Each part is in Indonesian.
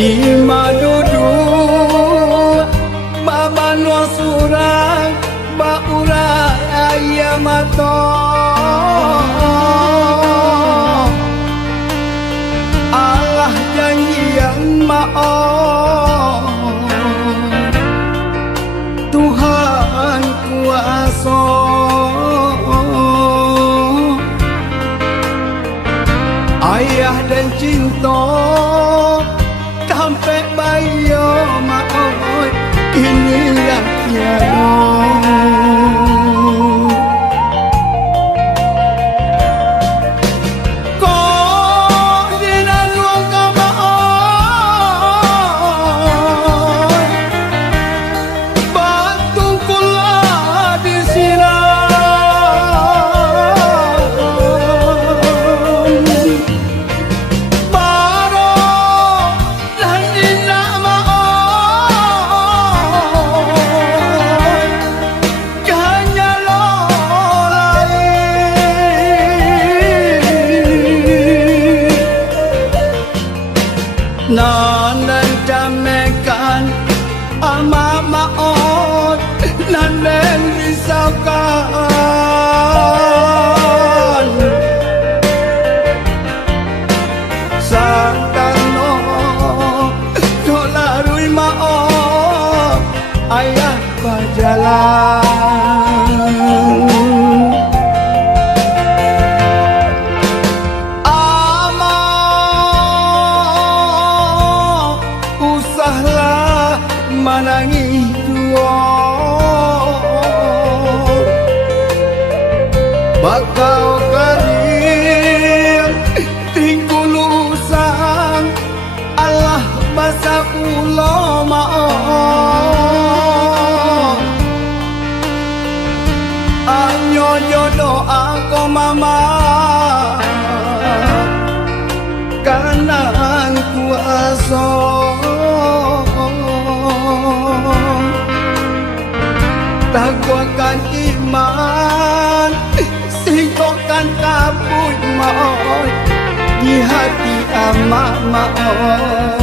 di madudu babano surang baura ayamato Allah janji yang maaf Tuhan kuasa ayah dan cinta sampai bayo maoi inilah tiada nan jamekan ama maot nan risaukan santano dolarui maot ayah berjalan manangi dua bakau karim tingkulu sang Allah basa ulama anyo jodoh aku mama kanan kuasa takwakan iman singkokan kabut maut di hati amak maut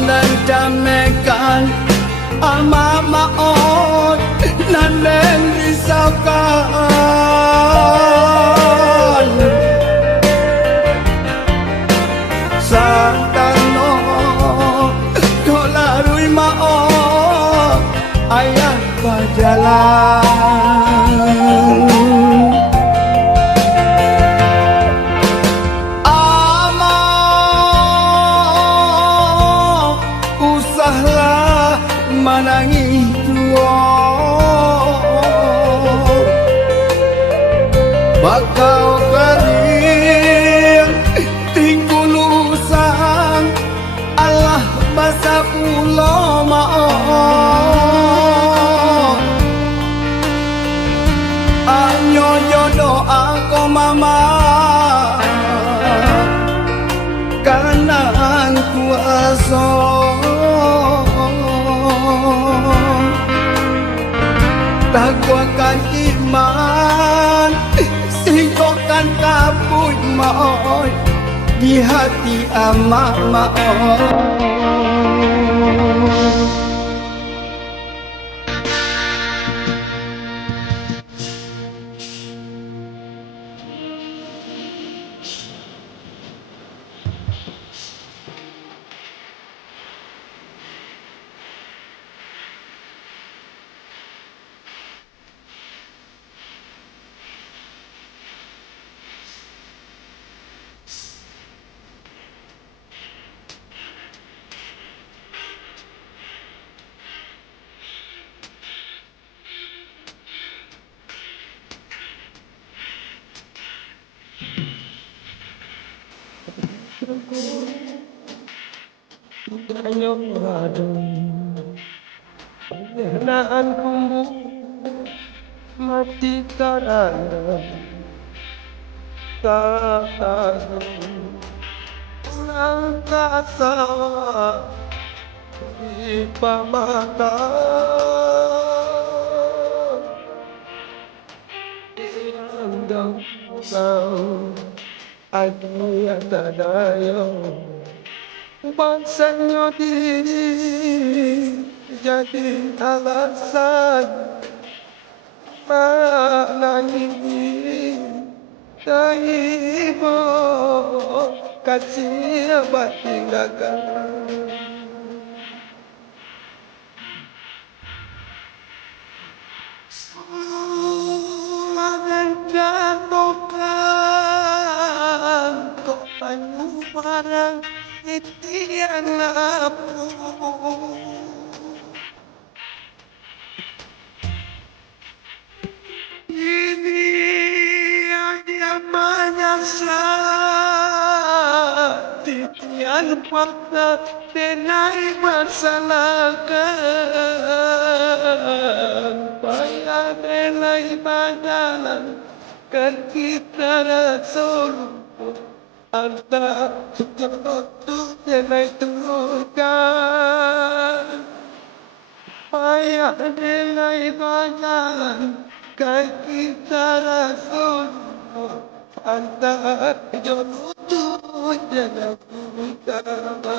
nan jamekan ama maot nan risaukan santano dolarui maot ayah berjalan manangi dua bakau karim tingkulu sang Allah basa ulama anyo jodoh aku mama kanan kuasa takwakan iman singkokan kabut maut di hati amak maut Ngayong adong naan kumbu mati tarana katago ang kasawa di pamata hanggang kau ay tadayo Bangsanyo di jadi alasan menangis Daibo kasih batingakan Magandang kok banyu parang itian lapu ini yang menyasar titian fakta denai masalahkan payah denai badalan kan kita rasul anda untuk denai turunkan payah denai badalan kan kita rasul anda untuk denai turunkan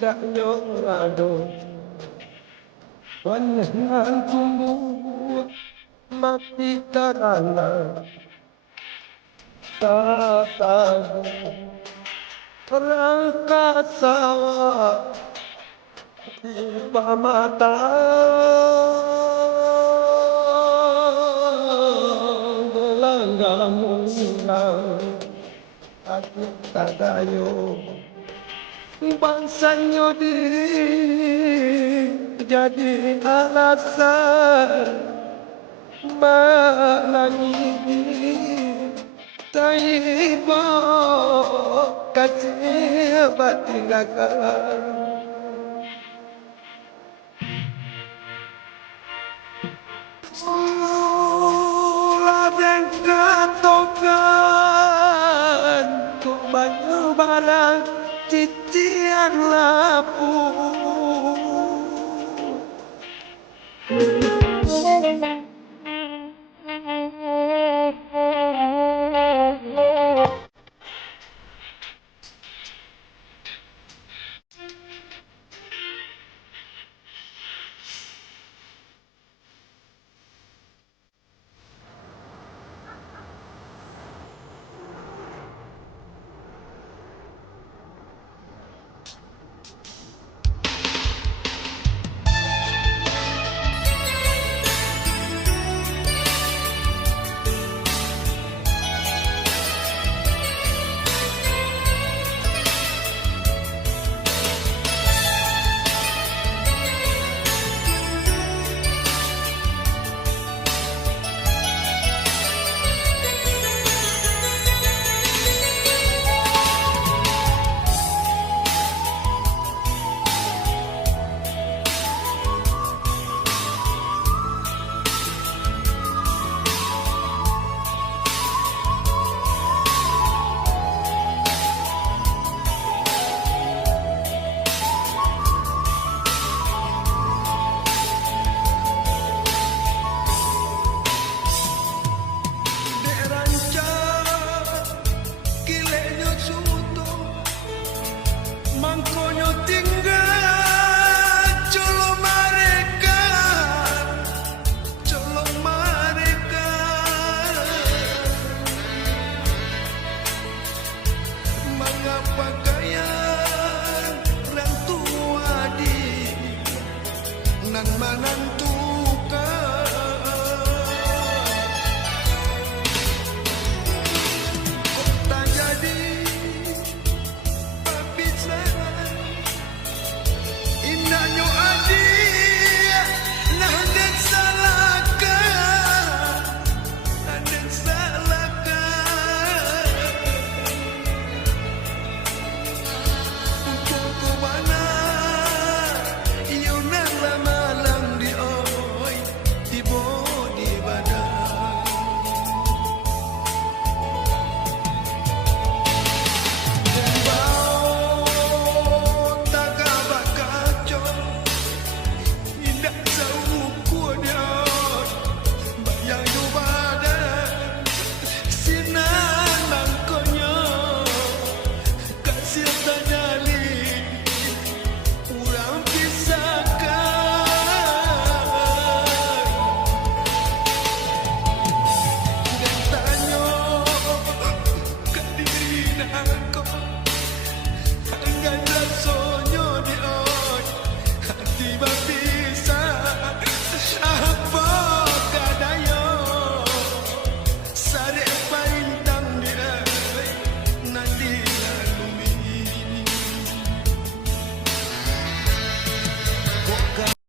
Danyong adong Panyahan tumbuh mati tarana Tatago Rangka sawa di pamata Belanggamu aku tadayo Bangsanyo diri jadi alasan menangis Taibo kasih batingakan Ladang katokan Kok banyu barang titian lapu